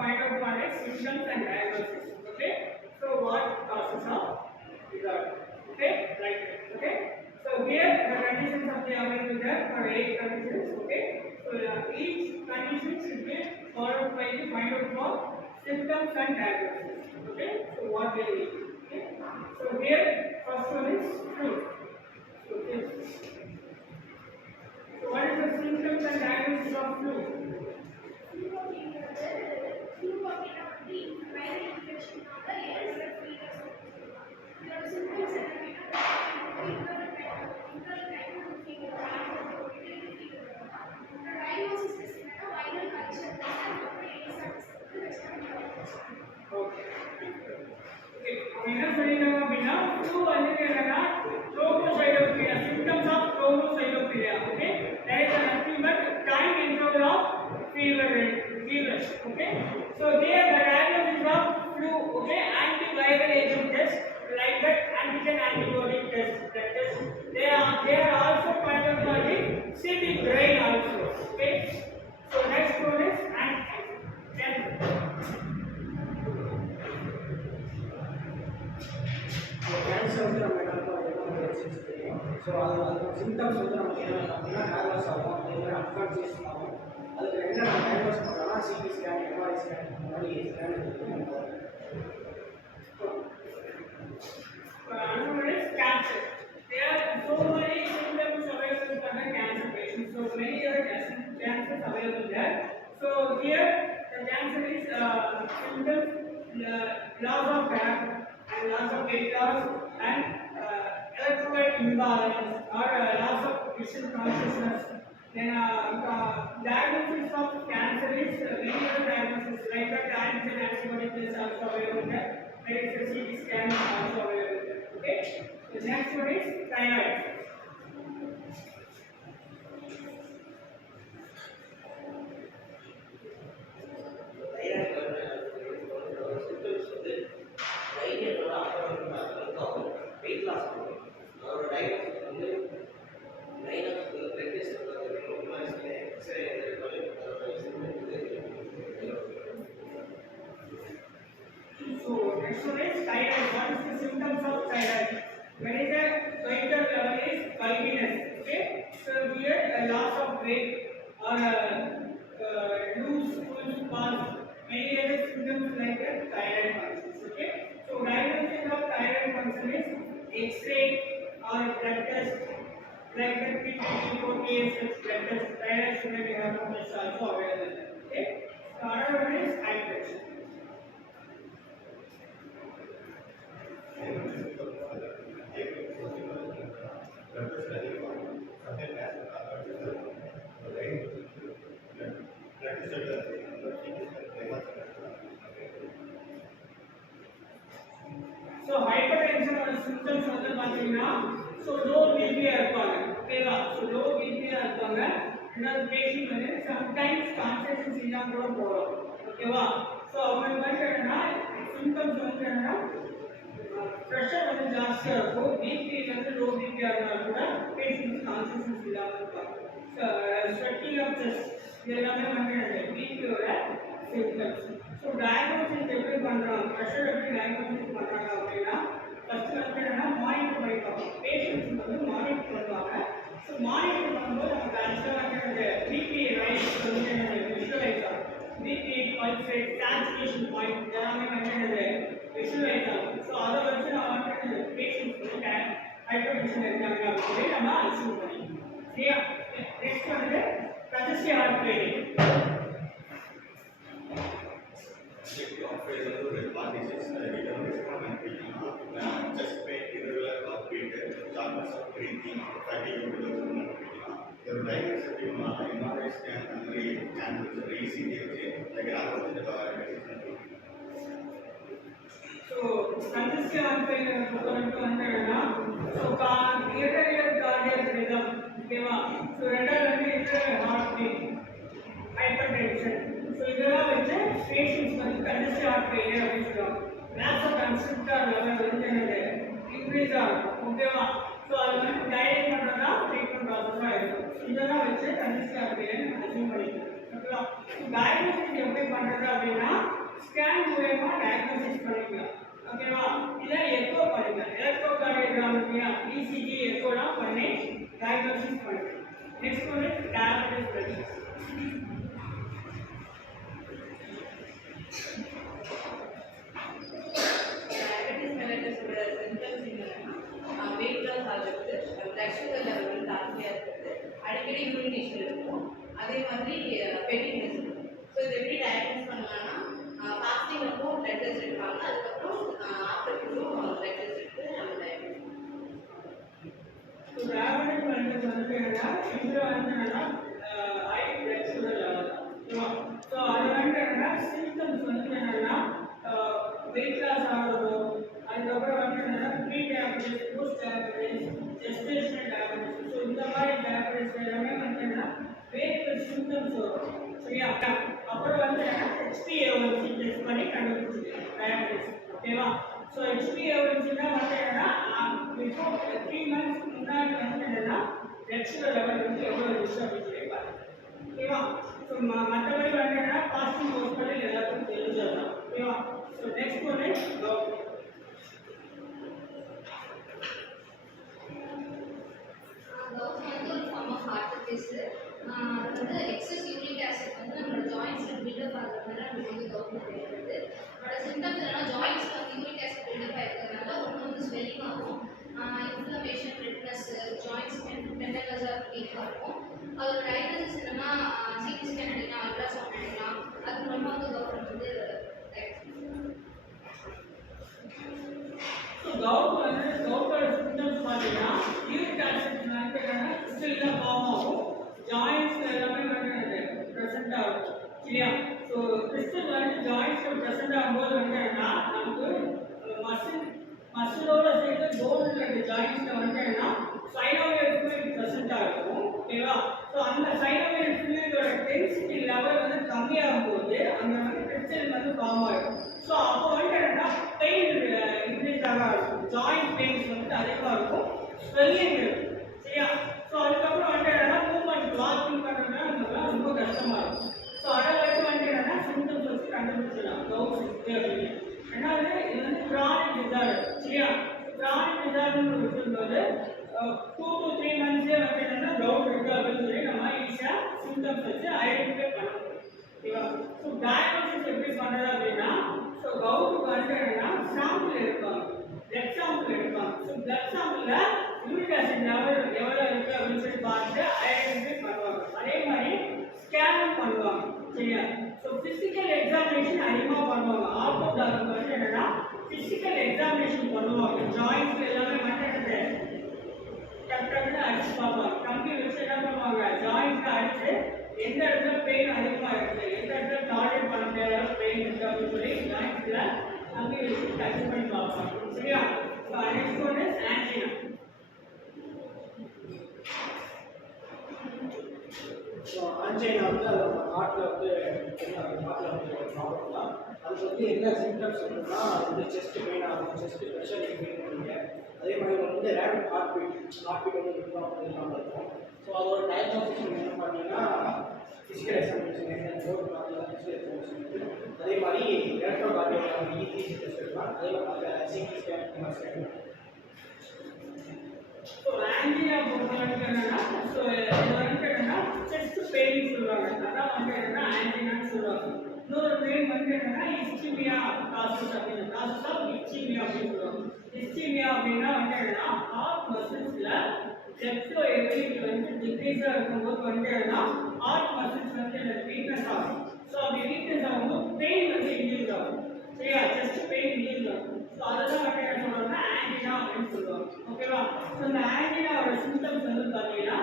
find out one is symptoms and diagnosis. Okay, so what causes of fever? Okay, right. Okay, so here the conditions of the available there for 8 conditions. Okay, so each condition should be followed by the find out for symptoms and diagnosis. Okay, so what they need. Okay, so here first one is flu. Okay, so what is the symptoms and diagnosis of flu? Okay, so here the diagnosis of flu, okay, antiviral agent test like that antigen antibody test. That test they are also found out by the CT brain also. Okay, so next one is cancer. Cancer வந்து நம்ம என்ன தெரியும். So அது symptoms வந்து நமக்கு என்ன அப்படின்னா hairless ஆகும், அதே மாதிரி அன்கான்சியஸ் ஆகும். அதுக்கு என்ன நம்ம டயக்னோஸ் பண்ணுறோம்னா சிடி ஸ்கேன், எம்ஆர்ஐ ஸ்கேன், இந்த மாதிரி ஸ்கேன் எடுத்து நம்ம another is cancer. There are so many symptoms available for the cancer patients. So many other cancers available there. So here the cancer is symptoms, loss of hair and loss of weight loss and electrolyte imbalance or loss of vision consciousness. Then diagnosis of cancer is many other diagnoses like that antigen antibody test also available there. There is a CT scan also available there. Okay. The next one is thyroid. So next one is thyroid. What is the symptoms of thyroid? When is the vital level is bulkiness. Okay. So here a loss of weight or loose full pulse. Many other symptoms like that thyroid functions. Okay. So diagnosis of thyroid function is X-ray or blood test. Like that P24K blood test. Thyroid sugar hormone is also available. Okay. So another one is high pressure. So hypertension or symptoms வந்து பாத்தீங்கன்னா so low BP இருப்பாங்க. ஓகேவா? So low BP இருப்பாங்க. இன்னொரு patient வந்து sometimes concentration இல்லாம கூட போறோம். ஓகேவா? So அவங்க வந்து என்னன்னா சிம்டம்ஸ் வந்து என்னன்னா பிரஷர் வந்து ஜாஸ்தியா இருக்கும். பிபி வந்து லோ பிபி இருந்தாலும் கூட பேஷண்ட் கான்சன்ட்ரேஷன் இல்லாம இருப்பாங்க. ஸ்வெட்டிங் ஆஃப் செஸ்ட் இதெல்லாமே வந்து பிபியோட சிம்டம்ஸ். ஸோ டயக்னோசிஸ் எப்படி பண்ணுறாங்க, ப்ரெஷர் எப்படி டயக்னோசிஸ் பண்ணுறாங்க அப்படின்னா ஃபஸ்ட்டு வந்து என்னென்னா மானிட்டர் பண்ணிப்பாங்க. பேஷண்ட்ஸ் வந்து மானிட்டர் பண்ணுவாங்க. ஸோ மானிட்டர் பண்ணும்போது நமக்கு ஆக்சுவலாக வந்து பிபி ரைஸ் வந்து விஷுவலைஸ் ஆகும். BP pulse rate saturation point இதெல்லாமே வந்து என்னது விஷுவலைஸ் ஆகும். ஸோ அதை வச்சு நம்ம வந்து பேஷண்ட்ஸ் வந்து ஹைப்பர்டென்ஷன் இருக்காங்க அப்படின்னு சொல்லி நம்ம அசியூம் பண்ணிக்கணும். சரியா? நெக்ஸ்ட் வந்து congestive heart failure. So congestive heart failure பொறுத்தவரைக்கும் வந்து என்னன்னா so irregular cardiac rhythm ஓகேவா. so ரெண்டாவது வந்து irregular heart beat, hypertension. so இதெல்லாம் வச்சு பேஷண்ட்ஸ் வந்து congestive heart failure அப்படின்னு சொல்லுவாங்க. vasoconstrictor level வந்து என்னது இன்க்ரீஸ் ஆகும். ஓகேவா. so அது வந்து டைலேட் பண்றதா ட்ரீட்மெண்ட் ப்ராசஸா இருக்கும். இதெல்லாம் வச்சு congestive heart failure அசியூம் பண்ணிக்கலாம். ஓகேவா? டயக்னோசிஸ் எப்படி பண்றது அப்படின்னா ஸ்கேன் மூலமா டயக்னோசிஸ் பண்ணிக்கலாம். ஓகேவா? இல்ல எக்கோ பண்ணிக்கலாம். எலக்ட்ரோகார்டியோகிராஃபியா இசிஜி எக்கோலாம் பண்ணி டயக்னோசிஸ் பண்ணிக்கலாம். Next one diabetes medicine. Diabetes மெலிட்டஸோட சிம்டம்ஸ் என்னன்னா வெயிட் லாஸ் ஆகிறது, பிளட் சுகர் லெவல் வந்து ஜாஸ்தியாக இருக்குது, அடிக்கடி யூரினேஷன் இருக்கும், அதே மாதிரி பெட்டினஸ் இருக்கும். ஸோ இது எப்படி டயக்னோஸ் பண்ணலாம்னா ஃபாஸ்டிங் அப்போ பிளட் டெஸ்ட் எடுப்பாங்க, அதுக்கப்புறம் ஆஃப்டர் ஃபுட்டும் பிளட் டெஸ்ட் எடுத்து நம்ம டயக்னோஸ் ஸோ டயபெட்டிக் மெலிட்டஸ் வந்து என்னன்னா இதில் வந்து என்னன்னா ஹை பிளட் சுகர் லெவல். ஓகேவா? ஸோ அது வந்து என்னன்னா சிம்டம்ஸ் வந்து என்னன்னா வெயிட் லாஸ் ஆகிறதோ, அதுக்கப்புறம் வந்து என்னன்னா pre diabetes, post diabetes, gestational diabetes. So இந்த மாதிரி டயபெட்டிஸ் எல்லாமே வந்து என்னன்னா வேறு சிம்டம்ஸ் வரும். சரியா? அப்புறம் வந்து HbA1c டெஸ்ட் பண்ணி கண்டுபிடிச்சிக்கலாம் டயபெட்டிஸ். ஓகேவா? ஸோ HbA1c தான் வந்து என்னன்னா பிஃபோர் 3 months முன்னாடி வந்து என்னன்னா பிளட் சுகர் லெவல் வந்து எவ்வளோ இருந்துச்சு அப்படின்னு சொல்லி பாருங்க. ஓகேவா? ஸோ மற்றபடி வந்து என்னன்னா ஃபாஸ்டிங் போஸ்ட் பண்ணி எல்லாத்துக்கும் தெரிஞ்சதுதான். ஓகேவா? ஸோ நெக்ஸ்ட் ஒன்று கவுட் வந்து ஒரு ஃபார்ம் ஆஃப் ஹார்ட் டிசீஸ். அது வந்து எக்ஸஸ் யூரிக் ஆசிட் வந்து நம்மளோட ஜாயின்ஸில் பில்டப் ஆகிறதுனால நமக்கு வந்து கவுட் ஏற்படுது. அதோட சிம்டம்ஸ் என்னன்னா ஜாயின்ஸில் வந்து யூரிக் ஆசிட் பில்டப் ஆகிறதுனால ஒன்று வந்து ஸ்வெல்லிங் ஆகும், இன்ஃப்ளமேஷன், ரெட்னஸ், ஜாயின்ஸ் டெண்டர்னஸாக வீக்காக இருக்கும். அதோட டயக்னோசிஸ் என்னன்னா சிடி ஸ்கேன் அடிக்கலாம், அல்ட்ராசவுண்ட் அடிக்கலாம். அது மூலமாக வந்து கவுட் வந்து ஸோ கவுட்டோட சிம்டம்ஸ் பார்த்தீங்கன்னா யூரிக் ஆசிட் வந்து என்னன்னா கிறிஸ்டல் ஃபார்ம் ஆகும், ஜாயின்ஸ் எல்லாமே வந்து ப்ரெசென்ட் ஆகும். சரியா? ஸோ கிறிஸ்டல் வந்து ஜாயின்ஸ் ப்ரெசென்ட் ஆகும்போது வந்து என்னன்னா நமக்கு மசிலோட சேர்த்து போன்ல இருக்க ஜாயின்ஸ்ல வந்து என்னன்னா சைனோவியல் ஃப்ளூயிட் ப்ரெசென்ட் ஆகும். ஓகேவா? ஸோ அந்த சைனோவியல் ஃப்ளூயிடோட டென்சிட்டி லெவல் வந்து கம்மியாகும் போது அங்கே வந்து கிறிஸ்டல் வந்து ஃபார்ம் ஆகும். ஸோ அப்போ வந்து என்னன்னா பெயின் இன்க்ரீஸாக இருக்கும், ஜாயிண்ட் பெயின்ஸ் வந்து அதிகமாக இருக்கும், ஸ்வெல்லிங் இருக்கும். சரியா? ஸோ அதுக்கப்புறம் வந்து என்னன்னா மூவ்மெண்ட் வாக்கிங் பண்ணுறதுனா நமக்குலாம் ரொம்ப கஷ்டமாக இருக்கும். ஸோ அதை வச்சு வந்து என்னன்னா சிம்டம்ஸ் வச்சு கண்டுபிடிச்சிடலாம் கவுட் இருக்குது அப்படின்னு. ரெண்டாவது இது வந்து கிரானிக் டிசார்டர். சரியா? கிரானிக் டிசார்டர்னு சொல்லும்போது 2 to 3 months வந்து என்னன்னா கவுட் இருக்குது அப்படின்னு சொல்லி நம்ம ஈஸியாக சிம்டம்ஸ் வச்சு ஐடென்டிஃபை பண்ண முடியும். ஓகேவா? ஸோ டயக்னோசிஸ் எப்படி பண்ணுறது அப்படின்னா ஸோ கவுட்டுக்கு வந்து என்னன்னா சாம்பிள் எடுப்பாங்க, பிளட் சாம்பிள் எடுப்பாங்க. ஸோ பிளட் சாம்பிளில் யூரிக் ஆசிட் லெவல் எவ்வளோ இருக்குது அப்படின்னு சொல்லி பார்த்து ஐடென்டிஃபை பண்ணுவாங்க. அதே மாதிரி ஸ்கேனும் பண்ணுவாங்க. சரியா? ஸோ ஃபிசிக்கல் எக்ஸாமினேஷன் அதிகமாக பண்ணுவாங்க. ஆர்த்தோ டாக்டர் வந்து என்னன்னா ஃபிசிக்கல் எக்ஸாமினேஷன் பண்ணுவாங்க. ஜாயின்ஸ் எல்லாமே வந்து என்னது டக்குன்னு அடிச்சு பார்ப்பாங்க. கம்பி வச்சு என்ன பண்ணுவாங்க, ஜாயின்ஸை அடிச்சு எந்த இடத்துல பெயின் அதிகமாக இருக்குது, எந்த இடத்துல டார்கெட் பண்ண முடியாத பெயின் இருக்குது அப்படின்னு சொல்லி ஜாயின்ஸில் கம்பி வச்சு டச் பண்ணி பார்ப்பாங்க. சரியா? நெக்ஸ்ட் ஒன்று ஆன்ஜினா. ஸோ ஆன்ஜைனா வந்து அது நம்ம ஹார்ட்டில் வந்து ஹார்ட்டில் வந்து ஒரு ப்ராப்ளம் தான். அதுக்கு வந்து என்ன சிம்டம்ஸ் இருக்குன்னா அது வந்து செஸ்ட் பெயின் ஆகும், செஸ்ட் ப்ரெஷர் ஃபீல் பண்ணுவீங்க. அதே மாதிரி உங்களுக்கு வந்து ரேபிட் ஹார்ட் பீட் வந்து இல்லாமல் இருக்கும். ஸோ அதோட டயக்னோசிஸ் என்ன பார்த்தீங்கன்னா ஃபிசிக்கல் எக்ஸாமினேஷன் என்ன போர்ட் பார்த்தீங்கன்னா ஃபிசிக்கல் எக்ஸாமினேஷன், அதே மாதிரி எலக்ட்ரோகார்டியோகிராஃபி இசிஜி டெஸ்ட் எடுக்கலாம், அதே மாதிரி CT scan scan. So angina பொறுத்தவரைக்கும் என்னன்னா ஸோ இது வந்து என்னன்னா செஸ்ட் பெயின் சொல்லுவாங்க. அதான் வந்து என்னன்னா ஆன்ஜினான்னு சொல்லுவாங்க. இன்னொரு பெயின் வந்து என்னன்னா இஸ்கிமியா காசஸ் அப்படின்னு, காசஸ் ஆஃப் இஸ்கிமியா அப்படின்னு சொல்லுவாங்க. இஸ்கிமியா அப்படின்னா வந்து என்னன்னா ஹார்ட் மசில்ஸ்ல பிளட் ஃப்ளோ எபிலிட்டி வந்து டிக்ரீஸாக இருக்கும்போது வந்து என்னன்னா ஹார்ட் மசில்ஸ் வந்து வீக்னஸ் ஆகும். ஸோ அப்படி வீக்னஸ் ஆகும்போது பெயின் வந்து இன்டியூஸ் ஆகும். சரியா? செஸ்ட் பெயின் இன்டியூஸ் ஆகும். ஸோ அதெல்லாம் வந்து என்ன சொல்லுவாங்கன்னா ஆன்ஜினா அப்படின்னு சொல்லுவாங்க. ஓகேவா? ஸோ இந்த ஆன்ஜினாவோட சிம்டம்ஸ் வந்து பார்த்தீங்கன்னா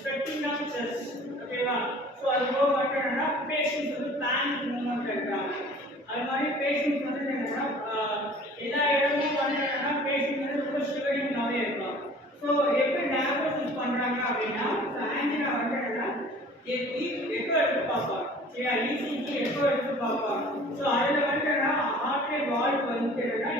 ஸ்வெட்டிங் ஆஃப் செஸ்ட். ஓகேவா? ஸோ அது போக வந்து என்னன்னா பேஷண்ட்ஸ் வந்து பேனிக் மூவ்மெண்ட் இருக்கிறாங்க. அது மாதிரி பேஷண்ட்ஸ் வந்து என்னன்னா எல்லா இடமும் வந்து என்னன்னா பேஷண்ட் வந்து ரொம்ப ஷிவரிங்காகவே இருப்பாங்க. ஸோ எப்படி டயக்னோசிஸ் பண்ணுறாங்க அப்படின்னா ஆன்ஜினா வந்து என்னன்னா எக்கோ எடுத்து பார்ப்பாங்க. சரியா? இசிஜி எக்கோ எடுத்து பார்ப்பாங்க. ஸோ அதில் வந்து என்னன்னா ஹார்ட் ரேட் வால்வ் வந்து என்னன்னா